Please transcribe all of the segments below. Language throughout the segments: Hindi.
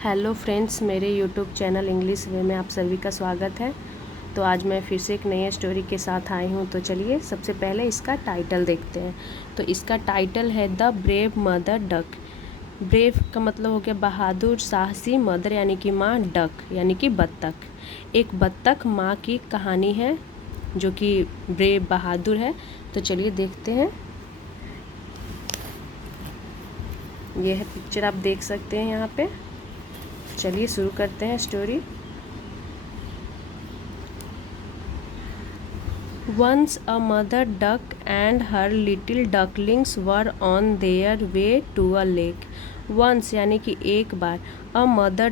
हेलो फ्रेंड्स, मेरे यूट्यूब चैनल इंग्लिश वे में आप सभी का स्वागत है। तो आज मैं फिर से एक नई स्टोरी के साथ आई हूँ। तो चलिए सबसे पहले इसका टाइटल देखते हैं। तो इसका टाइटल है the brave mother duck. Brave का मतलब हो गया बहादुर, साहसी, मदर यानी कि माँ, डक यानी कि बत्तख। एक बत्तख माँ की कहानी है जो कि ब्रेव, बहादुर है। तो चलिए देखते हैं। यह है पिक्चर, आप देख सकते हैं यहाँ पे। चलिए शुरू करते हैं story. Once a mother duck and her little ducklings were on their way to a lake. Once यानी कि एक बार, a mother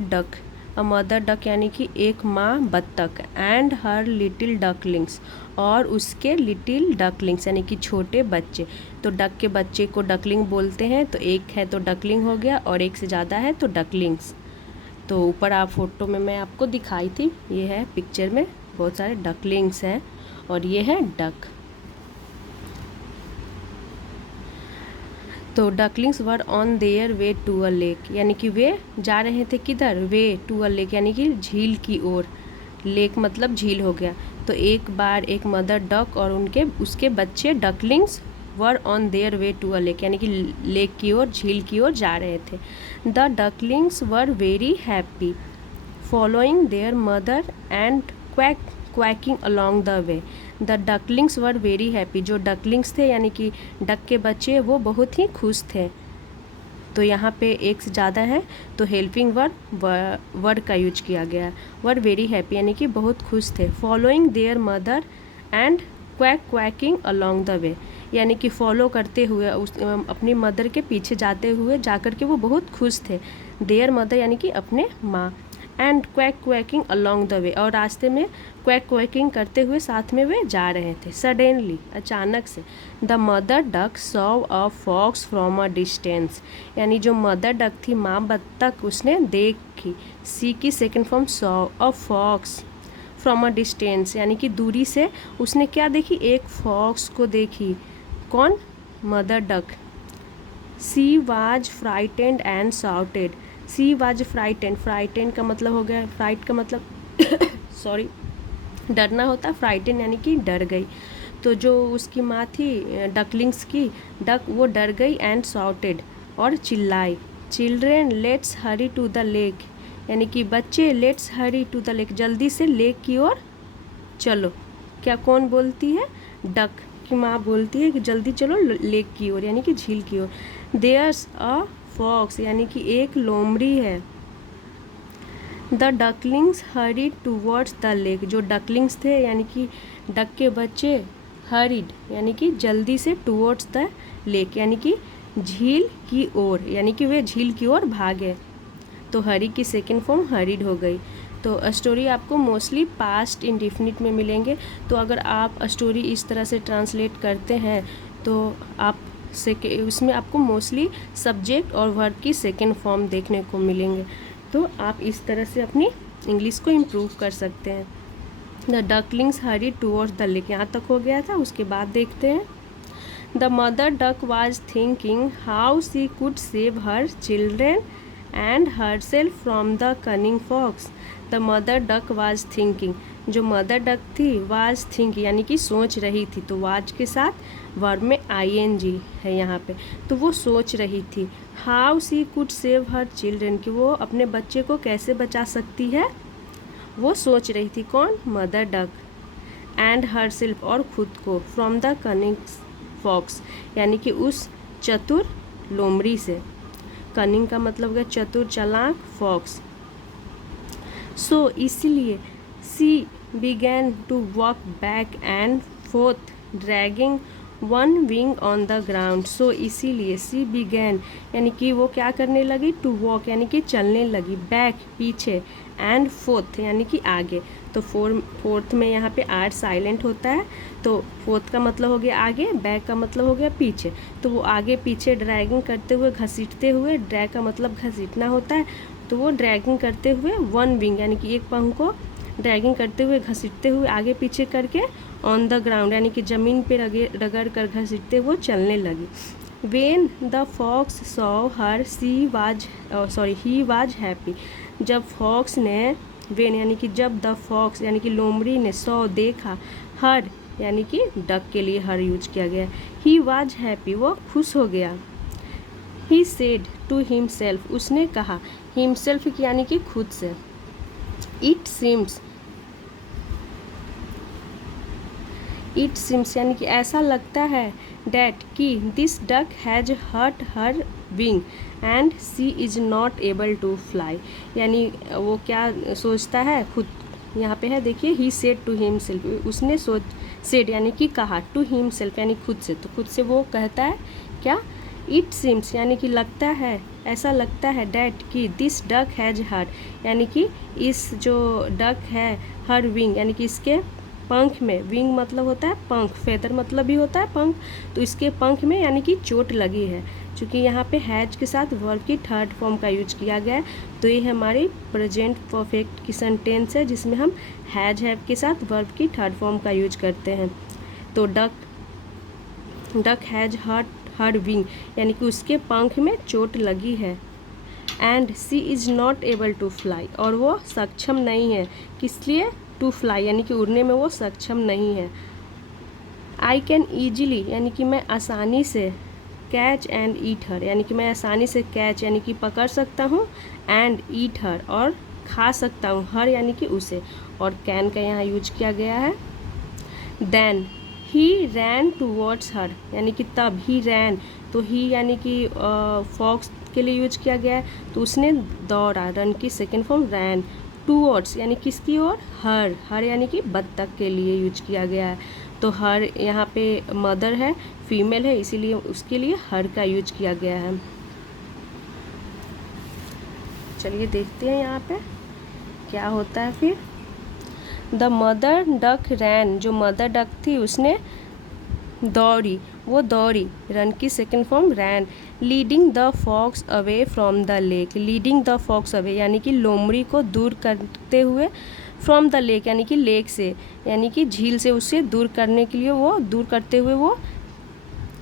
duck यानी कि एक माँ बत्तख, and her little ducklings और उसके little ducklings यानी कि छोटे बच्चे। तो डक के बच्चे को डकलिंग बोलते हैं। तो एक है तो डकलिंग हो गया और एक से ज़्यादा है तो डकलिंग्स। तो ऊपर आप फोटो में मैं आपको दिखाई थी, ये है पिक्चर में बहुत सारे डकलिंग्स हैं और ये है डक। तो ducklings were on their way to a lake यानी कि वे जा रहे थे किधर, वे टू अ लेक यानी कि झील की ओर। लेक मतलब झील हो गया। तो एक बार एक मदर डक और उसके बच्चे ducklings were on their way to a lake यानी कि लेक की ओर, झील की ओर जा रहे थे। The ducklings were very happy following their mother and quacking along the way. The ducklings were very happy, जो डकलिंग्स थे यानी कि डक के बच्चे, वो बहुत ही खुश थे। तो यहाँ पे एक से ज़्यादा है तो हेल्पिंग वर्ड का यूज किया गया। वर वेरी हैप्पी यानी कि बहुत खुश थे। Following their mother and quacking along the way यानी कि फॉलो करते हुए अपनी मदर के पीछे जाते हुए जाकर के वो बहुत खुश थे। देयर मदर यानी कि अपने माँ, एंड क्वैकिंग अलॉन्ग द वे और रास्ते में क्वैकिंग करते हुए साथ में वे जा रहे थे। सडनली अचानक से the mother duck saw a fox from a distance यानी जो मदर डक थी, माँ बत्तख, उसने देखी। सी की second form saw a fox from a distance यानी कि दूरी से उसने क्या देखी, एक फॉक्स को देखी। कौन? Mother duck. She was frightened and shouted. She was frightened का मतलब हो गया, फ्राइट का मतलब सॉरी डरना होता है, फ्राइटेंड यानी कि डर गई। तो जो उसकी माँ थी डकलिंग्स की, डक, वो डर गई। एंड शाउटेड और चिल्लाई। Children let's hurry to the lake यानी कि बच्चे, let's hurry to the lake, जल्दी से लेक की ओर चलो। क्या कौन बोलती है? डक की माँ बोलती है कि जल्दी चलो लेक की ओर यानी कि झील की ओर। देयर्स अ फॉक्स यानी कि एक लोमड़ी है। The ducklings hurried towards the lake, जो डकलिंग्स थे यानी कि डक के बच्चे, हरीड यानी कि जल्दी से, टूवर्ड्स द लेक यानी कि झील की ओर यानी कि वे झील की ओर भागे। तो हरी की सेकेंड फॉर्म हरीड हो गई। तो स्टोरी आपको मोस्टली पास्ट इंडेफिनिट में मिलेंगे। तो अगर आप स्टोरी इस तरह से ट्रांसलेट करते हैं तो आप उसमें आपको मोस्टली सब्जेक्ट और वर्ब की सेकेंड फॉर्म देखने को मिलेंगे। तो आप इस तरह से अपनी इंग्लिश को इम्प्रूव कर सकते हैं। The ducklings hurry towards the lake, यहाँ तक हो गया था। उसके बाद देखते हैं। The mother duck was thinking how she could save her children and herself from the cunning fox. The mother duck was thinking, जो मदर डक थी, वाज थिंक यानी कि सोच रही थी। तो वाज के साथ वर्ब में ing है यहाँ पे। तो वो सोच रही थी। How she could save her children, कि वो अपने बच्चे को कैसे बचा सकती है, वो सोच रही थी। कौन? Mother duck. एंड हरसेल्फ और खुद को, फ्रॉम द कनिंग फॉक्स यानी कि उस चतुर लोमड़ी से। कनिंग का मतलब है चतुर, चालाक, फॉक्स। सो इसीलिए she began to walk back and forth dragging one wing on the ground. So इसीलिए सी बिगैन यानी कि वो क्या करने लगी, टू वॉक यानी कि चलने लगी, बैक पीछे, एंड फोर्थ यानी कि आगे। तो फोर्थ में यहाँ पे आर साइलेंट होता है। तो फोर्थ का मतलब हो गया आगे, बैक का मतलब हो गया पीछे। तो वो आगे पीछे ड्रैगिंग करते हुए, घसीटते हुए, ड्रैग का मतलब घसीटना होता है। तो वो ड्रैगिंग करते हुए वन विंग यानी कि एक पंख को ड्रैगिंग करते हुए, घसीटते हुए, आगे पीछे करके, ऑन द ग्राउंड यानी कि ज़मीन पे रगड़ कर घसीटते हुए चलने लगी। When the fox saw her he was happy. जब फॉक्स ने, वेन यानी कि जब, द फॉक्स यानी कि लोमड़ी ने, सॉ देखा, हर यानी कि डक के लिए हर यूज किया गया। ही वाज हैप्पी वो खुश हो गया। ही सेड टू हिमसेल्फ उसने कहा, हिमसेल्फ यानी कि खुद से। इट सिम्स यानी कि ऐसा लगता है, डैट कि this duck has hurt her wing and she is not able to fly. यानी वो क्या सोचता है खुद, यहाँ पे है देखिए, ही सेड टू हिमसेल्फ उसने सेड यानी कि कहा, टू हिमसेल्फ यानी खुद से, तो खुद से वो कहता है क्या, इट सिम्स यानी कि लगता है, ऐसा लगता है, डैट कि दिस डक हैज हर्ट यानी कि इस जो डक है, हर विंग यानी कि इसके पंख में, विंग मतलब होता है पंख, फेदर मतलब भी होता है पंख, तो इसके पंख में यानी कि चोट लगी है। क्योंकि यहाँ पे हैज के साथ वर्ब की थर्ड फॉर्म का यूज किया गया है, तो ये हमारी प्रेजेंट परफेक्ट की सेंटेंस है जिसमें हम हैज हैव के साथ वर्ब की थर्ड फॉर्म का यूज करते हैं। तो duck has hurt her wing यानी कि उसके पंख में चोट लगी है। And she is not able to fly और वो सक्षम नहीं है, किस लिए, टू फ्लाई यानी कि उड़ने में वो सक्षम नहीं है। आई कैन ईजिली यानी कि मैं आसानी से, कैच एंड ईट हर यानी कि मैं आसानी से कैच यानी कि पकड़ सकता हूँ, एंड ईट हर और खा सकता हूँ, हर यानी कि उसे, और कैन का यहाँ यूज किया गया है। Then he rain towards her यानी कि तब, ही रैन तो ही यानी कि फॉक्स के लिए यूज किया गया है, तो उसने दौड़ा, रन की सेकेंड फॉर्म रैन, टूवर्ड्स यानी किसकी ओर, हर यानी कि बत्तख के लिए यूज किया गया है। तो हर यहाँ पे मदर है, फीमेल है, इसीलिए उसके लिए हर का यूज किया गया है। चलिए देखते हैं यहाँ पे क्या होता है फिर। द मदर डक रैन जो मदर डक थी उसने दौड़ी, वो दौड़ी, रन की second form ran, leading the fox away from the lake, leading the fox away यानी कि लोमड़ी को दूर करते हुए, फ्रॉम द लेक यानी कि लेक से यानी कि झील से, उसे दूर करने के लिए वो दूर करते हुए वो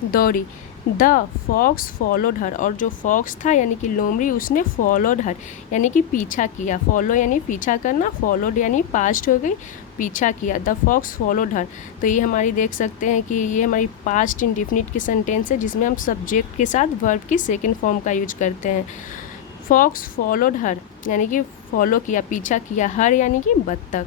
दौड़ी। द फॉक्स फॉलोड हर और जो फॉक्स था यानी कि लोमड़ी उसने फॉलोड हर यानी कि पीछा किया, फॉलो यानी पीछा करना, फॉलोड यानी पास्ट हो गई, पीछा किया। द फॉक्स फॉलोड हर, तो ये हमारी देख सकते हैं कि ये हमारी पास्ट इंडिफिनिट की सेंटेंस है जिसमें हम सब्जेक्ट के साथ वर्ब की सेकेंड फॉर्म का यूज करते हैं। फॉक्स फॉलोड हर यानी कि फॉलो किया, पीछा किया, हर यानी कि बत्तख।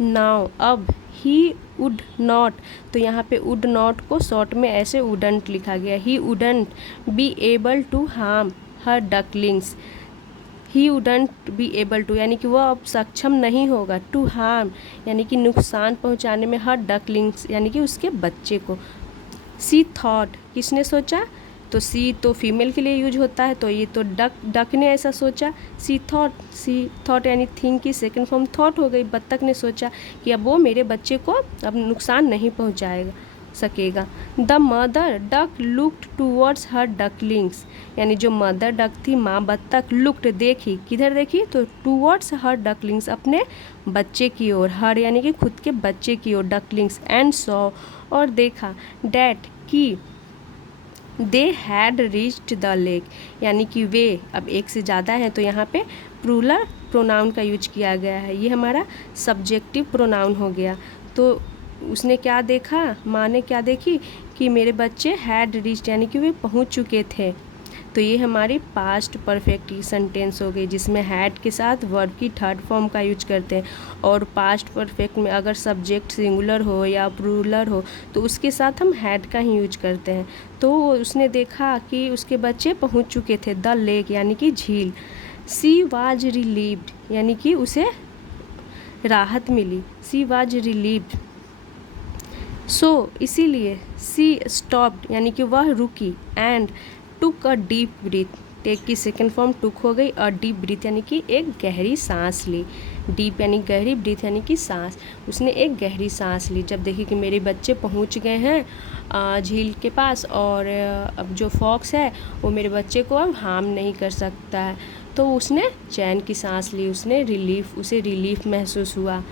नाउ अब, ही वुड नॉट, तो यहाँ पे वुड नॉट को शॉर्ट में ऐसे वुडंट लिखा गया, he wouldn't be able to harm her ducklings, he wouldn't be able to यानी कि वह अब सक्षम नहीं होगा, टू हार्म यानी कि नुकसान पहुँचाने में, हर डकलिंग्स यानी कि उसके बच्चे को। सी थॉट किसने सोचा, तो सी तो फीमेल के लिए यूज होता है, तो ये तो डक ने ऐसा सोचा। सी थॉट यानी थिंक की सेकंड फॉर्म थॉट हो गई, बत्तख ने सोचा कि अब वो मेरे बच्चे को अब नुकसान नहीं पहुंचाएगा सकेगा। The mother duck looked towards her ducklings यानी जो मदर डक थी, माँ बत्तख, लुक्ड देखी, किधर देखी, तो टूवर्ड्स हर डकलिंग्स अपने बच्चे की ओर, हर यानी कि खुद के बच्चे की ओर, डकलिंग्स, एंड सॉ और देखा, डैट की they had reached the lake यानी कि वे, अब एक से ज़्यादा है तो यहाँ पे प्लूरल प्रोनाउन का यूज किया गया है, ये हमारा सब्जेक्टिव प्रोनाउन हो गया। तो उसने क्या देखा, माँ ने क्या देखी कि मेरे बच्चे हैड रीच्ड यानी कि वे पहुँच चुके थे, तो ये हमारी पास्ट परफेक्ट की सेंटेंस हो गई जिसमें हैड के साथ वर्ब की थर्ड फॉर्म का यूज करते हैं। और पास्ट परफेक्ट में अगर सब्जेक्ट सिंगुलर हो या प्लूरल हो तो उसके साथ हम हैड का ही यूज करते हैं। तो उसने देखा कि उसके बच्चे पहुंच चुके थे, द लेक यानी कि झील। सी वाज रिलीव्ड यानी कि उसे राहत मिली, सी वाज रिलीव्ड, सो इसीलिए सी स्टॉप्ड यानी कि वह रुकी, and took a deep breath, take की सेकेंड फॉर्म टुक हो गई, और डीप ब्रीथ यानी कि एक गहरी सांस ली, डीप यानी गहरी, ब्रीथ यानी कि सांस, उसने एक गहरी सांस ली जब देखी कि मेरे बच्चे पहुंच गए हैं झील के पास, और अब जो फॉक्स है वो मेरे बच्चे को अब हार्म नहीं कर सकता है, तो उसने चैन की सांस ली, उसे रिलीफ महसूस हुआ।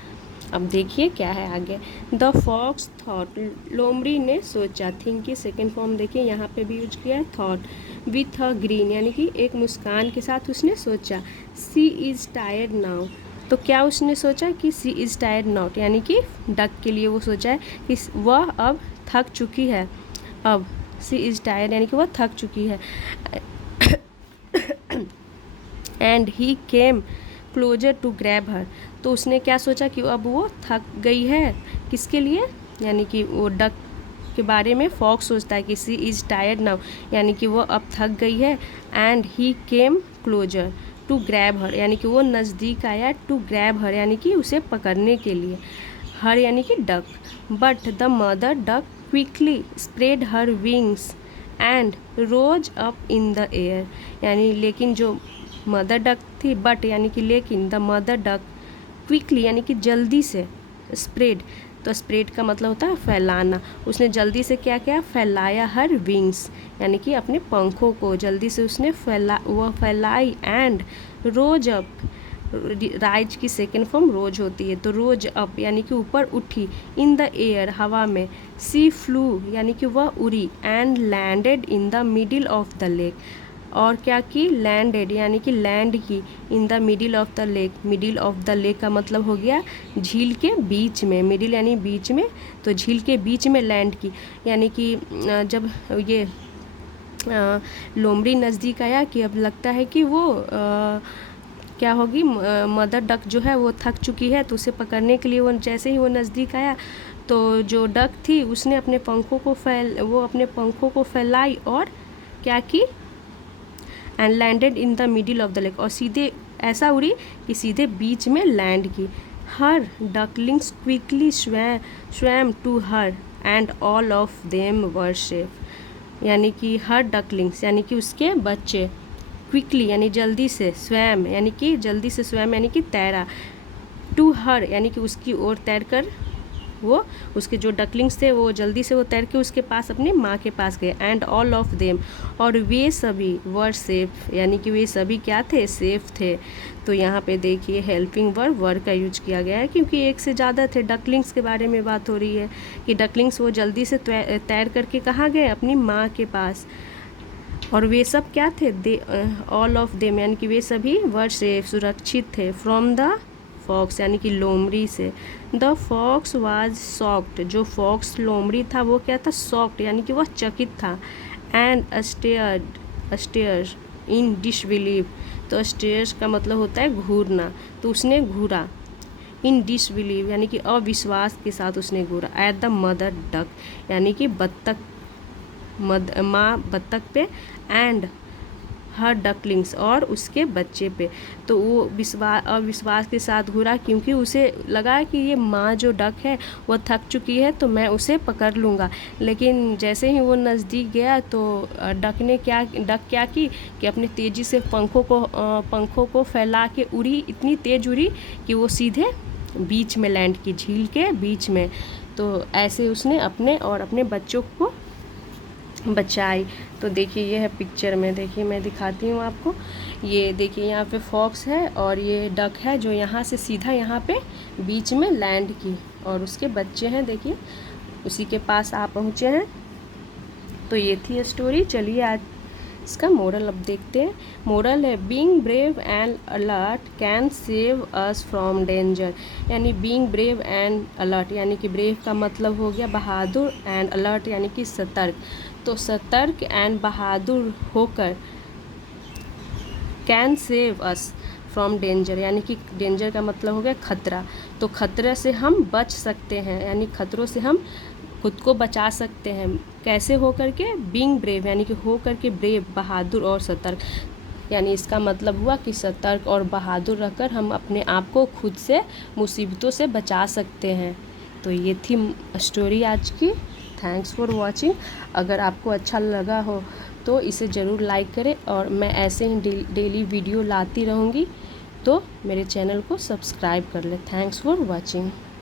अब देखिए क्या है आगे। द फॉक्स थॉट, लोमड़ी ने सोचा। थिंक की सेकेंड फॉर्म देखिए यहाँ पे भी यूज किया है थॉट। विथ अ ग्रीन यानी कि एक मुस्कान के साथ उसने सोचा। सी इज़ टायर्ड नाउ, तो क्या उसने सोचा कि सी इज़ टायर्ड नाउ यानी कि डक के लिए वो सोचा है कि वह अब थक चुकी है। अब सी इज़ टायर्ड यानी कि वह थक चुकी है। And he came closer to grab her, तो उसने क्या सोचा कि अब वो थक गई है। किसके लिए, यानी कि वो डक के बारे में फॉक्स सोचता है कि सी इज़ टायर्ड नाउ यानी कि वो अब थक गई है। And he came closer to grab her यानी कि वो नज़दीक आया टू ग्रैब हर यानी कि उसे पकड़ने के लिए। हर यानी कि duck. But the mother duck quickly spread her wings and rose up in the air, यानी लेकिन जो मदर डक थी, बट यानी कि लेकिन द मदर डक क्विकली यानी कि जल्दी से, स्प्रेड, तो स्प्रेड का मतलब होता है फैलाना। उसने जल्दी से क्या किया, फैलाया हर विंग्स यानी कि अपने पंखों को जल्दी से उसने फैलाई। एंड रोज अप, राइज की सेकेंड फॉर्म रोज होती है, तो रोज अप यानी कि ऊपर उठी। इन द एयर हवा में। सी फ्लू यानी कि वह उड़ी। And landed in the middle of the lake, और क्या की, लैंडेड यानी कि लैंड की। In the middle of the lake, middle of the lake का मतलब हो गया झील के बीच में। मिडिल यानी बीच में, तो झील के बीच में लैंड की, यानी कि जब ये लोमड़ी नज़दीक आया कि अब लगता है कि वो क्या होगी, मदर डक जो है वो थक चुकी है, तो उसे पकड़ने के लिए वो जैसे ही वो नज़दीक आया तो जो डक थी उसने अपने पंखों को फैलाई और क्या की, and landed in the middle of the lake, और सीधे ऐसा उड़ी कि सीधे बीच में लैंड की। Her ducklings quickly swam to her and all of them were safe, यानी कि हर डकलिंग्स यानी कि उसके बच्चे, क्विकली यानी जल्दी से, स्वैम यानी कि जल्दी से, स्वैम यानी कि तैरा, टू हर यानी कि उसकी ओर तैर कर, वो उसके जो डकलिंग्स थे वो जल्दी से वो तैर के उसके पास, अपने माँ के पास गए। एंड ऑल ऑफ देम, और वे सभी, वर सेफ यानी कि वे सभी क्या थे, सेफ थे। तो यहाँ पे देखिए हेल्पिंग वर का यूज किया गया है क्योंकि एक से ज़्यादा थे। डकलिंग्स के बारे में बात हो रही है कि डकलिंग्स वो जल्दी से तैर करके कहाँ गए, अपनी माँ के पास। और वे सब क्या थे, दे, ऑल ऑफ देम यानी कि वे सभी वर सेफ, सुरक्षित थे। फ्रॉम द फॉक्स यानी कि लोमड़ी से। द फॉक्स वाज शॉक्ड, जो फॉक्स लोमड़ी था वो क्या था, शॉक्ड यानी कि वह चकित था। एंड अस्टेयर्ड इन डिसबिलीव, तो अस्टेयर्स का मतलब होता है घूरना, तो उसने घूरा। इन डिसबिलीव यानी कि अविश्वास के साथ उसने घूरा। एट द मदर डक यानी कि बत्तख, माँ बत्तख पे। एंड हर डकलिंग्स, और उसके बच्चे पे, तो वो अविश्वास के साथ घूरा क्योंकि उसे लगा कि ये माँ जो डक है वो थक चुकी है तो मैं उसे पकड़ लूँगा। लेकिन जैसे ही वो नज़दीक गया तो डक क्या की कि अपने तेज़ी से पंखों को फैला के उड़ी, इतनी तेज़ उड़ी कि वो सीधे बीच में लैंड की, झील के बीच में। तो ऐसे उसने अपने और अपने बच्चों को बचाई। तो देखिए ये है पिक्चर में, देखिए मैं दिखाती हूँ आपको। ये देखिए यहाँ पे फॉक्स है और ये डक है जो यहाँ से सीधा यहाँ पे बीच में लैंड की, और उसके बच्चे हैं देखिए उसी के पास आ पहुँचे हैं। तो ये थी स्टोरी। चलिए आज इसका मोरल अब देखते हैं। मोरल है, being brave and alert can save us from danger, यानी बीइंग ब्रेव एंड अलर्ट यानी कि ब्रेव का मतलब हो गया बहादुर, एंड अलर्ट यानी कि सतर्क। तो सतर्क एंड बहादुर होकर can save us from danger यानी कि डेंजर का मतलब हो गया खतरा, तो खतरे से हम बच सकते हैं, यानी खतरों से हम खुद को बचा सकते हैं। कैसे हो करके, बीइंग ब्रेव यानी कि हो करके ब्रेव, बहादुर और सतर्क, यानी इसका मतलब हुआ कि सतर्क और बहादुर रहकर हम अपने आप को खुद से मुसीबतों से बचा सकते हैं। तो ये थी स्टोरी आज की। Thanks for watching. अगर आपको अच्छा लगा हो तो इसे ज़रूर लाइक करें, और मैं ऐसे ही डेली वीडियो लाती रहूँगी, तो मेरे चैनल को सब्सक्राइब कर लें। Thanks for watching.